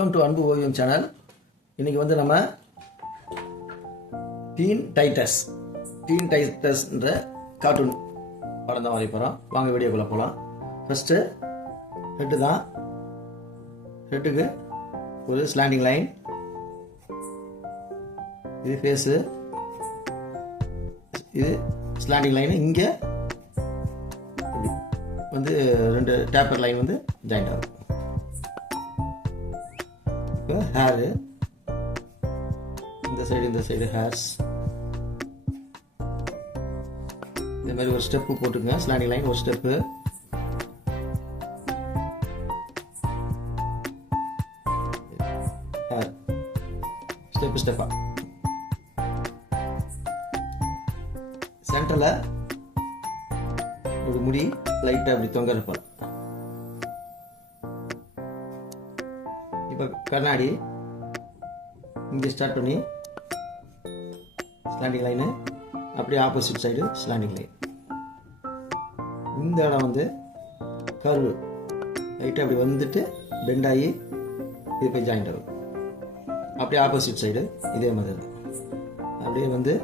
Welcome to அன்பு ஓவியம் channel. இன்னைக்கு வந்து நம்ம டீன் டைட்டஸ்ன்ற கார்ட்டூன் படம் தான் வரைய போகிறோம். வாங்க வீடியோக்குள்ளே போகலாம். ஃபஸ்ட்டு ஹெட்டு தான். ஹெட்டுக்கு ஒரு ஸ்லாண்டிங் லைன், இது ஃபேஸு, இது ஸ்லாண்டிங் லைனு. இங்கே வந்து ரெண்டு டேப்பர் லைன் வந்து ஜாயிண்ட் ஆகும். இப்போ ஹேரு, இந்த சைடு ஹேர்ஸ், இந்த மாதிரி ஒரு ஸ்டெப்பு போட்டுங்க. ஸ்லாண்டிங் லைன் ஒரு ஸ்டெப்பு, ஹேர் ஸ்டெப்பா. சென்டரில் ஒரு முடி லைட்டாக அப்படி தொங்க இருப்பார். இப்போ கண்ணாடி இங்கே ஸ்டார்ட் பண்ணி ஸ்லாண்டிங் லைனு, அப்படியே ஆப்போசிட் சைடு ஸ்லாண்டிங் லைன். இந்த இடம் வந்து கர்வு லைட்டாக அப்படி வந்துட்டு பெண்ட் ஆகி இது போய் ஜாயிண்ட் ஆகும். அப்படியே ஆப்போசிட் சைடு இதே மாதிரி தான் அப்படியே வந்து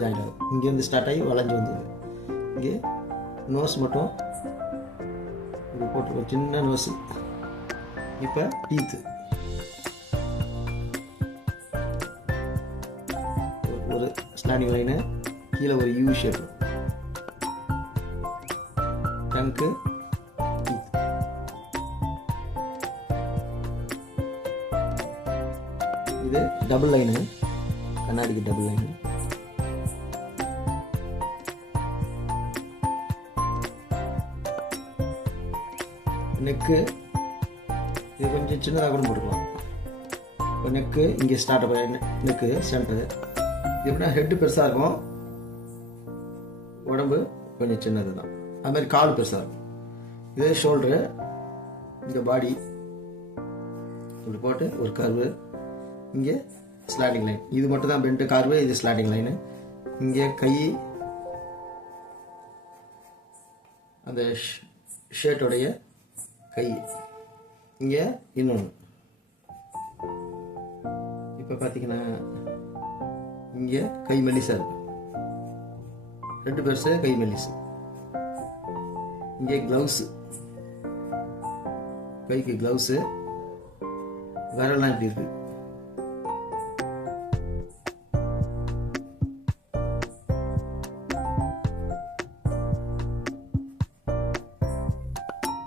ஜாயிண்ட் ஆகும். இங்கேருந்து ஸ்டார்ட் ஆகி வளைஞ்சு வந்தது. இங்கே நோஸ் மட்டும் இப்படி போட்டுருக்கோம், சின்ன நோஸ். இப்போ டீத்து ஒரு ஸ்லாண்டிங் லைனு, கீழே ஒரு யூ ஷேப், டங்க்கு, டீத். இது டபுள் லைனு, கண்ணாடிக்கு டபுள் லைனு. நெக்கு இது கொஞ்சம் சின்னதாக கூட போட்டுக்கலாம். இப்போ நெக்கு இங்கே ஸ்டார்ட் ஆகும். நெக்கு சென்டரு இது எப்படின்னா ஹெட்டு பெருசாக இருக்கும், உடம்பு கொஞ்சம் சின்னது தான். அது மாதிரி கால் பெருசாக இருக்கும். இதே ஷோல்டரு, இந்த பாடி இப்படி போட்டு ஒரு கர்வு, இங்கே ஸ்லாண்டிங் லைன். இது மட்டும் தான் பென்ட்டு கர்வு, இது ஸ்லாண்டிங் லைனு. இங்கே கை, அந்த ஷர்ட்டோடைய கை, இங்கே இன்னொன்று. இப்போ பார்த்தீங்கன்னா இங்கே கை மெல்லிசா இருக்கு, ரெண்டு பெருசு, கை மெல்லிசு. இங்கே கிளவுஸு, கைக்கு கிளவுஸு, விரல்லாம் இப்படி இருக்கு.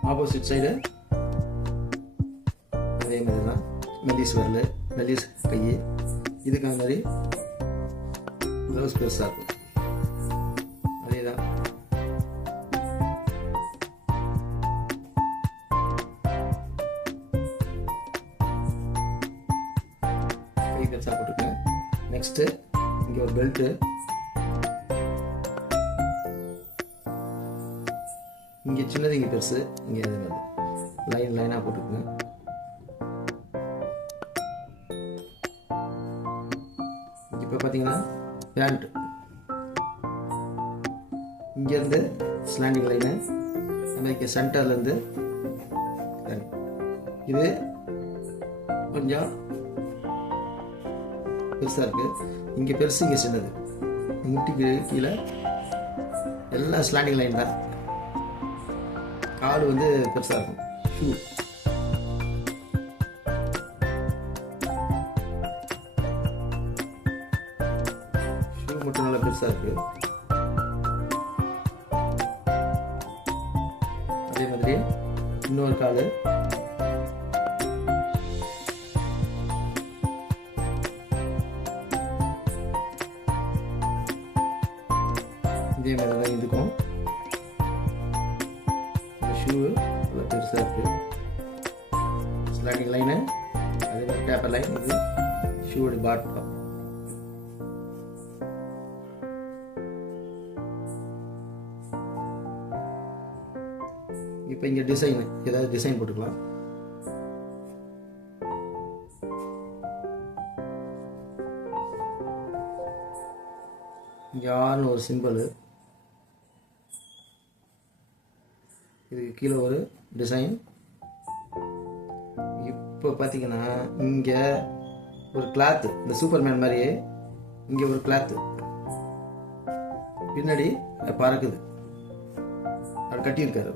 ஆப்போசிட் சைடு அதே மாதிரி தான். மெல்லிஸ் வரல, மெல்லிஸ் கை, இதுக்கு அந்த மாதிரி க்ளவுஸ் பெருசாக இருக்கும். அதே தான். கை பெருசாக போட்டுருக்கேன். நெக்ஸ்ட்டு இங்கே ஒரு பெல்ட்டு, இங்கே சின்னது, இங்கே பெருசு, இங்கே அதே மாதிரி லைனாக போட்டுக்குங்க. இப்போ பார்த்தீங்கன்னா பேண்ட், இங்கேருந்து ஸ்லாண்டிங் லைனு, அமெரிக்க சென்டர்லேருந்து இது கொஞ்சம் பெருசாக இருக்குது. இங்கே பெருசு, இங்கே சின்னது. முட்டிக்கு கீழே எல்லாம் ஸ்லாண்டிங் லைன் தான். காடு வந்து பெருசாக இருக்கும். ஷூ, ஷூ மட்டும் நல்லா பெருசாக இருக்கு. அதே மாதிரி இன்னொரு காலு, இதே மாதிரி தான் இதுக்கும். ஷூ நல்லா பெருசாக இருக்குது. ஸ்லாண்டிங் லைனு, அதே மாதிரி டேப்பர் லைன். இது ஷூவோட பாட்டம். இப்போ இங்கே டிசைன், ஏதாவது டிசைன் போட்டுக்கலாம். இங்கே ஆர்னு ஒரு சிம்பிள், இதுக்கு கீழே ஒரு டிசைன், இப்போ பார்த்தீங்கன்னா இங்கே ஒரு கிளாத்து, இந்த சூப்பர்மேன் மாதிரியே இங்கே ஒரு கிளாத்து பின்னாடி பறக்குது, அது கட்டியிருக்காரு.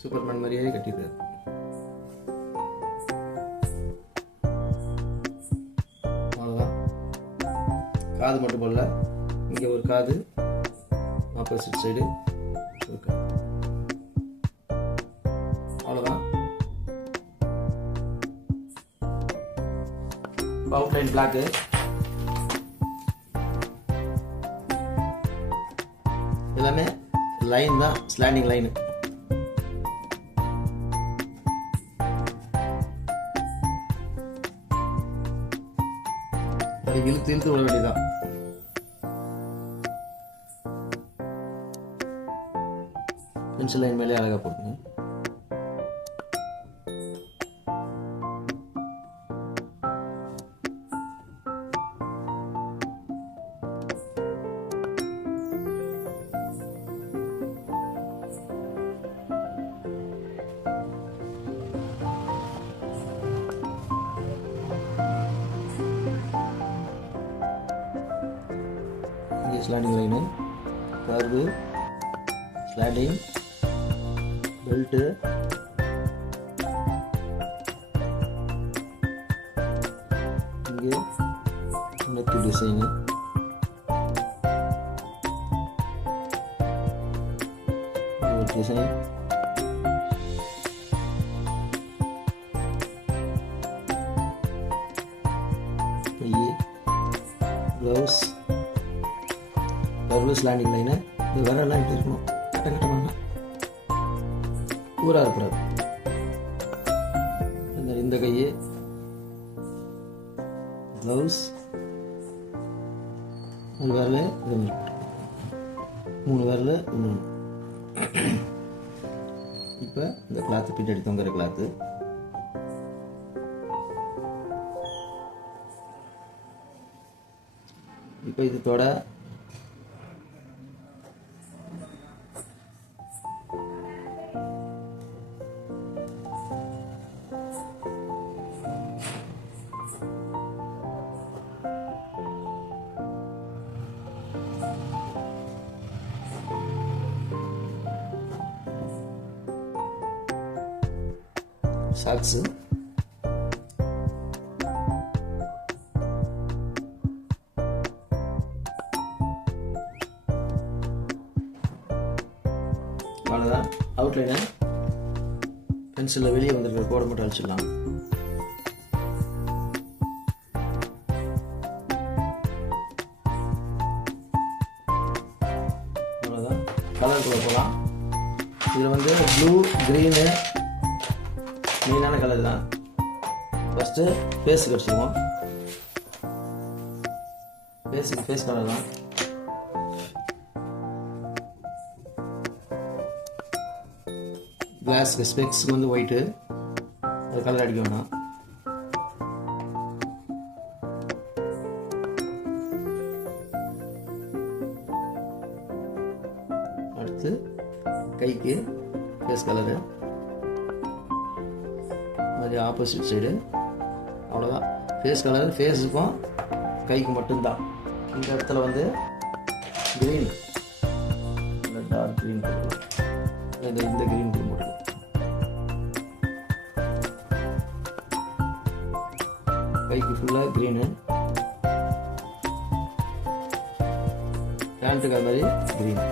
சூப்பர்மேன் மாதிரியே கட்டியிருக்காரு. அவ்வளோதான். காது மட்டும் போடல, இங்கே ஒரு காது, ஆப்போசிட் சைடு ஒரு காது. அவ்வளோதான். Outline black. எல்லாமே லைன் தான், ஸ்லாண்டிங் லைனு. அது இழுத்து இழுத்து விட வேண்டியதான். பென்சில் லைன் மேலே அழகாக போட்டுங்க. Slanting line, curve, slanting, belt, இங்கே நெக் டிசைனு, டிசைன், கை, க்ளவுஸ், கர்வு, ஸ்லாண்டிங் லைனு. இது வரலாம் இப்படி இருக்கணும், கட்டமாக பூரா இருக்கிறது. இந்த கை, க்ளவுஸ், அது வரல, இது 3 வரல, இன்னொன்று. இப்போ இந்த கிளாத்து பின்னாடி தொங்குற கிளாத்து. இப்போ இது தொட, சாக்ஸு, அவ்வளோதான். அவுட்லைனை பென்சிலில் வெளியே வந்துருக்கிற கோடை மட்டும் அழிச்சிடலாம். அவ்வளோதான். கலருக்குள்ளே போகலாம். இதில் வந்து ப்ளூ, க்ரீனு மெயினான கலர் தான். ஃபஸ்ட்டு ஃபேஸுக்கு அடிச்சுக்குவோம். ஃபேஸுக்கு ஃபேஸ் கலர் தான். கிளாஸுக்கு ஸ்பெக்ஸுக்கு வந்து ஒயிட்டு, அது கலர் அடிக்க வேணாம். அடுத்து கைக்கு ஃபேஸ் கலரு, அது ஆப்போசிட் சைடு. அவ்வளோதான். ஃபேஸ் கலர் ஃபேஸுக்கும் கைக்கு மட்டும்தான். இந்த இடத்துல வந்து க்ரீன், டார்க் க்ரீன் கொடுக்கலாம். இந்த க்ரீன் போட்டுக்கலாம். கைக்கு ஃபுல்லாக க்ரீனு, பேண்ட்டுக்கு அது மாதிரி க்ரீன்.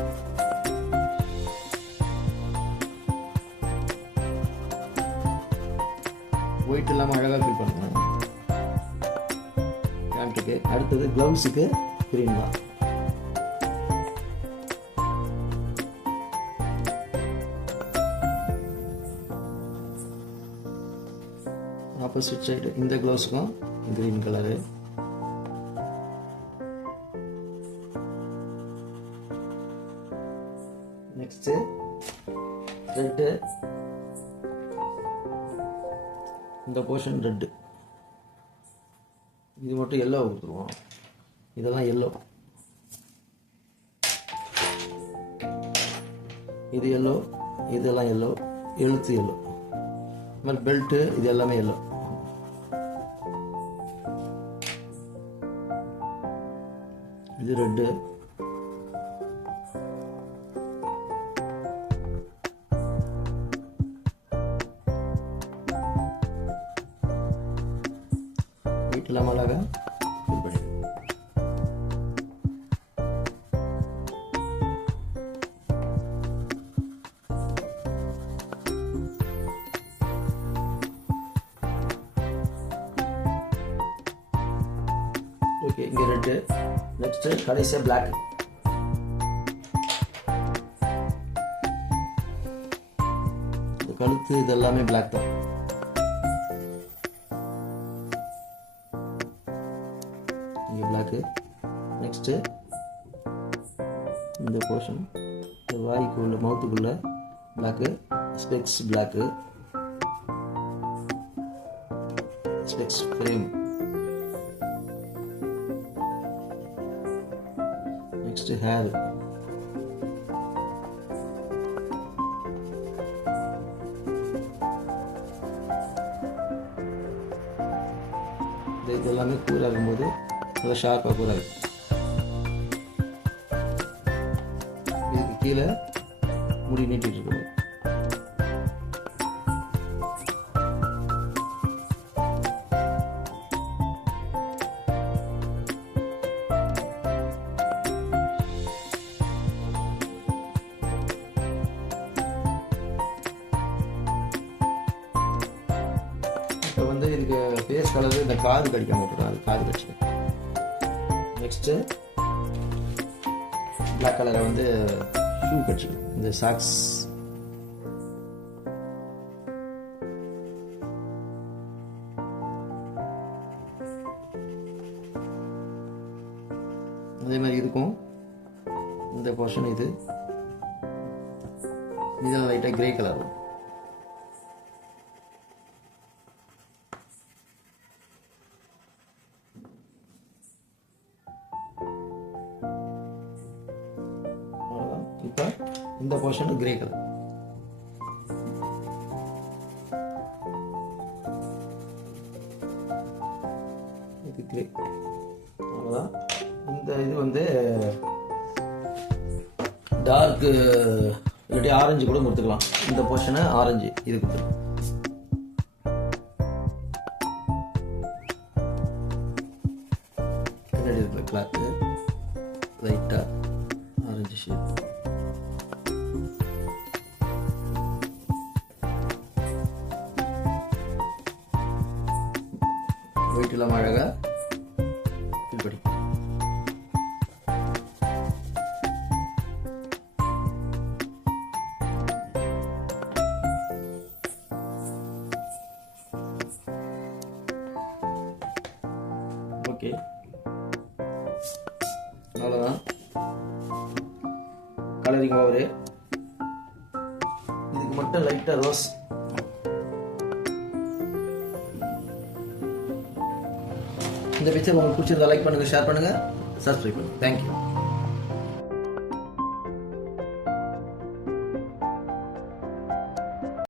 ஒயிட் இல்லாமல் அழகாக ஃபீல் பண்ணுறேன் பேண்ட்டுக்கு. அடுத்தது க்ளவுஸுக்கு க்ரீன் தான். ஆப்போசிட் சைடு இந்த க்ளவுஸுக்கும் க்ரீன் கலரு. நெக்ஸ்ட்டு ரெட்டு, இந்த போர்ஷன் ரெட்டு, இது மட்டும் எல்லோ கொடுத்துருவோம். இதெல்லாம் எல்லோ, இது எல்லோ, இதெல்லாம் எல்லோ, எழுத்து எல்லோ. மாதிரி பெல்ட்டு இது எல்லாமே எல்லோ. இது ரெட்டு, வீட்டில் அழகா இப்படி. ஓகே, இங்கே ரெட்டு. நெக்ஸ்ட்டு கடைசியாக பிளாக். இந்த கழுத்து இது எல்லாமே பிளாக் தான். இங்கே பிளாக்கு. நெக்ஸ்ட்டு இந்த போர்ஷன், இந்த வாய்க்குள்ள மவுத்துக்குள்ள black. Specs black. Specs frame. Next hair. இது எல்லாமே கூல் ஆகும்போது நல்லா ஷார்ப்பாக கூல் ஆகும். இதுக்கு கீழே முடி நீட்டிட்டு இருக்கணும். இப்போ வந்து இதுக்கு ஃபேஸ் கலர் இந்த காது கடிக்காம விட்டுரும், அது காது கடிச்சிடும். நெக்ஸ்ட்டு பிளாக் கலரை வந்து ஷூ கடிச்சிடும், இந்த சாக்ஸ். அதே மாதிரி இருக்கும் இந்த போர்ஷன். இது இதெல்லாம் லைட்டாக கிரே கலர் வரும். இப்போ இந்த போர்ஷன் கிரே கலர். இது கிரே. அவ்வளோதான். இந்த இது வந்து டார்க் இல்லாட்டி ஆரஞ்சு கூட கொடுத்துக்கலாம். இந்த போர்ஷனை ஆரஞ்சு இது கொடுத்துருக்கலாம். பின்னாடி இருக்கிற கிளாத்து லைட்டாக ஆரஞ்சு ஷேப். ஒயிட்டெல்லாம் அழகாக இப்படி. ஓகே, அவ்வளோதான். Colouring over. இதுக்கு மட்டும் லைட்டாக ரோஸ். இந்த பிக்சர் உங்களுக்கு பிடிச்சிருந்தா லைக் பண்ணுங்கள், ஷேர் பண்ணுங்கள், சப்ஸ்கிரைப் பண்ணுங்கள். தேங்க்யூ.